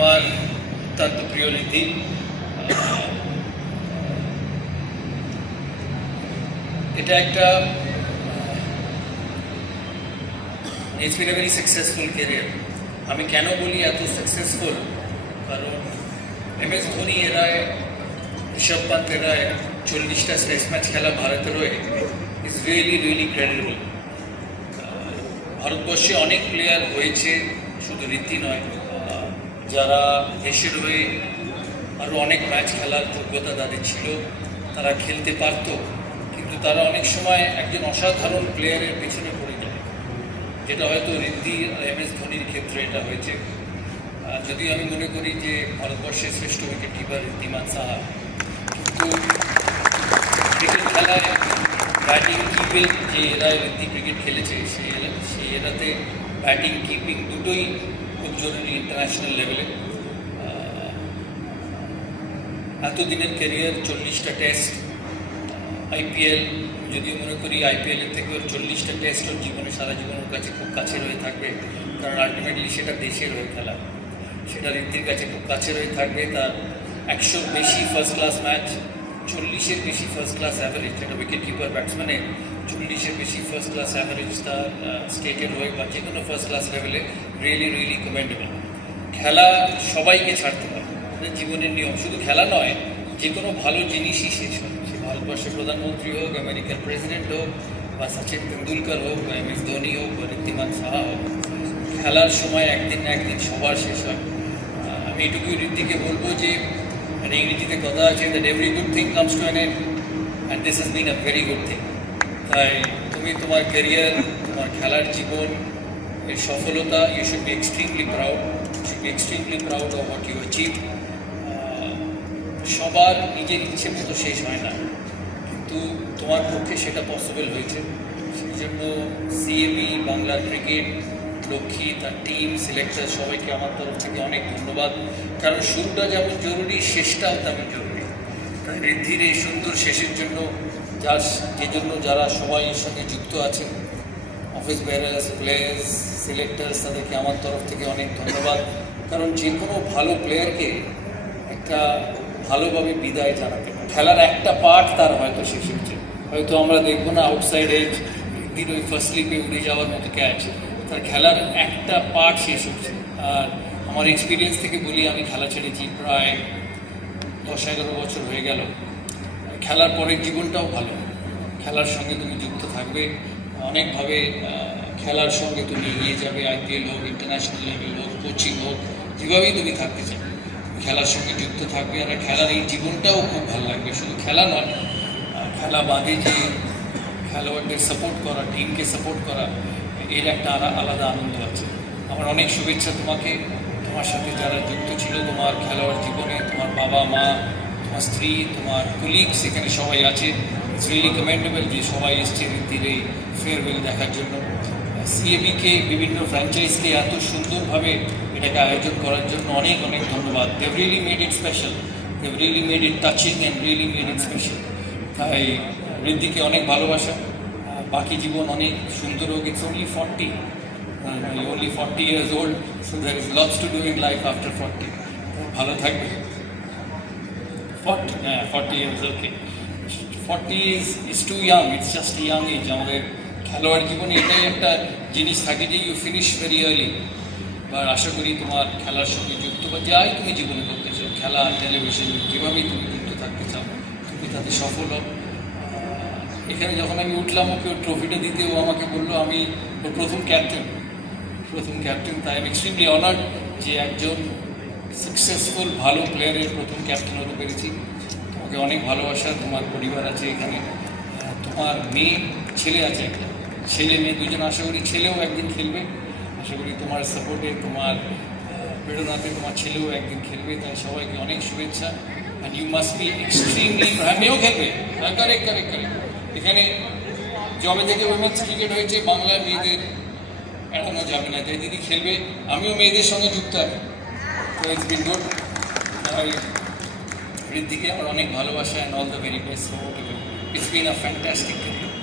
আমার অত্যন্ত প্রিয় ঋদ্ধি। এটা একটা it's been a very successful career. আমি কেন বলি এত সাকসেসফুল, কারণ MS ধোনি এরায়, ঋষভ পান্ত এরায় 40টা টেস্ট ম্যাচ খেলা ভারতের হয়ে ইজ রিয়েলি ক্রেডিবল। ভারতবর্ষে অনেক প্লেয়ার হয়েছে, শুধু ঋদ্ধি নয়, যারা দেশের হয়ে আরও অনেক ম্যাচ খেলার যোগ্যতা তাদের ছিল, তারা খেলতে পারত, কিন্তু তারা অনেক সময় একজন অসাধারণ প্লেয়ারের পেছনে পড়ে যায়, যেটা হয়তো ঋদ্ধি আর MS ধোনির ক্ষেত্রে এটা হয়েছে। যদিও আমি মনে করি যে ভারতবর্ষের শ্রেষ্ঠ উইকেট কিপার ঋদ্ধিমান সাহা, কিন্তু ক্রিকেট খেলায় ব্যাটিং কিপিং যে এরায় ঋদ্ধি ক্রিকেট খেলেছে সেই এরাতে ব্যাটিং কিপিং দুটোই খুব জরুরি ইন্টারন্যাশনাল লেভেলে। এতদিনের ক্যারিয়ার, 40টা টেস্ট, IPL, যদিও মনে করি IPL-এর থেকে ওর 40টা টেস্ট ওর জীবনে, সারা জীবনের কাছে খুব কাছের হয়ে থাকবে, কারণ আলটিমেটলি সেটা দেশের হয়ে খেলা, সেটা ঋদ্ধির কাছে খুব কাছের হয়ে থাকবে। তার 100-র বেশি ফার্স্ট ক্লাস ম্যাচ, 40-এর বেশি ফার্স্ট ক্লাস অ্যাভারেজ, যেটা উইকেট কিপার ব্যাটসম্যানে 40-এর বেশি ফার্স্ট ক্লাস অ্যাভারেজ তার স্টেটের হয়ে বা যে কোনো ফার্স্ট ক্লাস লেভেলে রিয়েলি কমেন্ডেবল। খেলা সবাইকে ছাড়তে পারে, জীবনের নিয়ম। শুধু খেলা নয়, যে কোনো ভালো জিনিসই শেষ হয়, সে ভারতবর্ষের প্রধানমন্ত্রী হোক, আমেরিকার প্রেসিডেন্ট হোক, বা সচিন তেন্ডুলকর হোক, বা MS ধোনি হোক, বা ঋদ্ধিমান সাহা হোক, খেলার সময় একদিন না একদিন সবার শেষ হয়। আমি এটুকুই ঋদ্ধিকে বলবো যে ইংরেজিতে কথা আছে, that every good thing comes to an end, and this has been a very good thing. তাই তুমি তোমার ক্যারিয়ার, তোমার খেলার জীবন এর সফলতা, you should be extremely proud of what you achieve. সবার নিজের ইচ্ছে মতো শেষ হয় না, কিন্তু তোমার পক্ষে সেটা পসিবল হয়েছে। সেই জন্য CAB, বাংলা ক্রিকেট, লক্ষ্মী, তার টিম, সিলেক্টর, সবাইকে আমার তরফ থেকে অনেক ধন্যবাদ। কারণ শুরুটা যেমন জরুরি, শেষটাও তেমন জরুরি। তাই ঋদ্ধির এই সুন্দর শেষের জন্য যারা সবাই এর সঙ্গে যুক্ত আছেন, অফিস বেয়ারার্স, প্লেয়ার্স, সিলেক্টার্স, তাদেরকে আমার তরফ থেকে অনেক ধন্যবাদ। কারণ যে কোনো ভালো প্লেয়ারকে একটা ভালোভাবে বিদায় জানাতে পারে। খেলার একটা পার্ট তার হয়তো শেষ হচ্ছে, হয়তো আমরা দেখবো না আউটসাইড এজ, ঋদ্ধির ওই ফার্স্ট স্লিপে উড়ে যাওয়ার মতো ক্যাচ, তার খেলার একটা পার্ট শেষ হচ্ছে। আর আমার এক্সপিরিয়েন্স থেকে বলি, আমি খেলা ছেড়েছি প্রায় 10-11 বছর হয়ে গেল। খেলার পরের জীবনটাও ভালো, খেলার সঙ্গে তুমি যুক্ত থাকবে অনেকভাবে, খেলার সঙ্গে তুমি এগিয়ে যাবে। IPL হোক, ইন্টারন্যাশনাল লেভেল হোক, কোচিং হোক, যেভাবেই তুমি থাকতে চাও, খেলার সঙ্গে যুক্ত থাকবে। আর খেলার এই জীবনটাও খুব ভালো লাগবে। শুধু খেলা নয়, খেলা বাদে যে খেলোয়াড়দের সাপোর্ট করা, টিমকে সাপোর্ট করা, এর একটা আলাদা আনন্দ আছে। আমার অনেক শুভেচ্ছা তোমাকে, তোমার সাথে যারা যুক্ত ছিল তোমার খেলোয়াড় জীবনে, তোমার বাবা মা, তোমার স্ত্রী, তোমার কলিগস, এখানে সবাই আছে। ইটস রিয়েলি কমেন্ডেবল যে সবাই এসছে ঋদ্ধির এই ফেয়ারওয়েল দেখার জন্য। CAB-কে, বিভিন্ন ফ্র্যাঞ্চাইজকে এত সুন্দরভাবে এটাকে আয়োজন করার জন্য অনেক ধন্যবাদ। They've really made it special, they've really made it touching and really made it special. তাই ঋদ্ধিকে অনেক ভালোবাসা, বাকি জীবন অনেক সুন্দর হোক। It's only 40 years old, so there is lots to do in life after 40. ভালো থাকবে। 40 years, okay. 40 is too young, it's just a young age. আমাদের খেলোয়াড় জীবনে এটাই একটা জিনিস থাকে যে ইউ ফিনিশ ভেরি আর্লি। এবার আশা করি তোমার খেলার সঙ্গে যুক্ত বা যাই তুমি জীবনে করতে চাও, খেলা, টেলিভিশন, যেভাবেই তুমি যুক্ত থাকতে চাও, তুমি তাতে সফল হও। এখানে যখন আমি উঠলাম, ওকে ওর ট্রফিটা দিতে, ও আমাকে বললো আমি ওর প্রথম ক্যাপ্টেন। তাই আমি এক্সট্রিমলি অনার্ড যে একজন সাকসেসফুল ভালো প্লেয়ারের প্রথম ক্যাপ্টেন হতে পেরেছি। তোমাকে অনেক ভালোবাসা, তোমার পরিবার আছে এখানে, তোমার মেয়ে, ছেলে আছে একটা, ছেলে মেয়ে দুজন, আশা করি ছেলেও একদিন খেলবে। আশা করি তোমার সাপোর্টে, তোমার প্রেরণাতে তোমার ছেলেও একদিন খেলবে। তাই সবাইকে অনেক শুভেচ্ছা। And you must be extremely, মেয়েও খেলবে, কারেক্ট। এখানে যবে থেকে উইমেন্স ক্রিকেট হয়েছে, বাংলায় মেয়েদের এড়ানো যাবে না। তাই দিদি খেলবে, আমিও মেয়েদের সঙ্গে যুক্ত আছি। তো ইটস বিন গুড। ঋদ্ধিকে আমার অনেক ভালোবাসা, and all the very best. It's been a fantastic